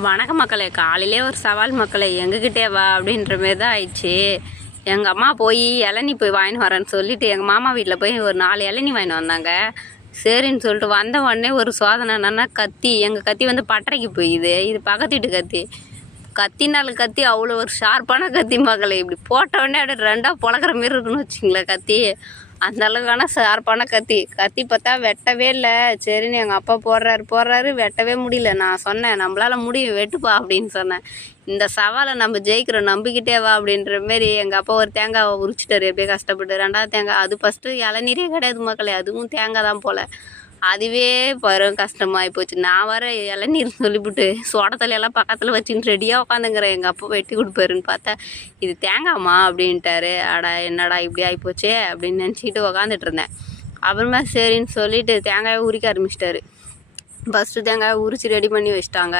வணக்க மக்களே, காலையிலே ஒரு சவால் மக்களே, எங்ககிட்டே வா அப்படின்ற மாரி தான் ஆயிடுச்சு. எங்கள் அம்மா போய் இளநீ போய் வாங்கின்னு வரேன்னு சொல்லிட்டு எங்கள் மாமா வீட்டில் போய் ஒரு 4 இளநீ வாங்கின்னு வந்தாங்க. சரின்னு சொல்லிட்டு வந்த உடனே ஒரு சோதனை என்னன்னா, கத்தி எங்கள் கத்தி வந்து பட்டறைக்கு போயிது. இது பக்கத்து வீட்டு கத்தி. கத்தினால கத்தி அவ்வளோ ஒரு ஷார்ப்பான கத்தி மக்களே. இப்படி போட்ட உடனே அப்படியே ரெண்டாக பொழக்கிற மாரி இருக்குன்னு வச்சுங்களேன் கத்தி. அந்த அளவுக்கான ஷார்ப்பான கத்தி. கத்தி பார்த்தா வெட்டவே இல்லை. சரின்னு எங்கள் அப்பா போடுறாரு வெட்டவே முடியல. நான் சொன்னேன், நம்மளால முடியும், வெட்டுப்பா அப்படின்னு சொன்னேன். இந்த சவாலை நம்ம ஜெயிக்கிறோம், நம்பிக்கிட்டே வா அப்படின்ற மாரி எங்கள் அப்பா ஒரு தேங்காவை உரிச்சிட்டாரு எப்படியே கஷ்டப்பட்டு. 2வது தேங்காய், அது ஃபஸ்ட்டு இளநீரே கிடையாது மக்களே, அதுவும் தேங்காய் தான் போல். அதுவே பரும் கஷ்டமாகி போச்சு. நான் வர இளநீர் சொல்லிவிட்டு சோடத்தலையெல்லாம் பக்கத்தில் வச்சுக்கிட்டு ரெடியாக உட்காந்துங்கிறேன். எங்கள் அப்பா வெட்டி கொடுப்பாருன்னு பார்த்தா இது தேங்காய்மா அப்படின்ட்டாரு. அடா என்னடா இப்படி ஆகிப்போச்சே அப்படின்னு நினச்சிக்கிட்டு உக்காந்துட்டு இருந்தேன். அப்புறமா சரின்னு சொல்லிட்டு தேங்காயை உரிக்க ஆரம்பிச்சிட்டாரு. ஃபஸ்ட்டு தேங்காயை உரித்து ரெடி பண்ணி வச்சிட்டாங்க.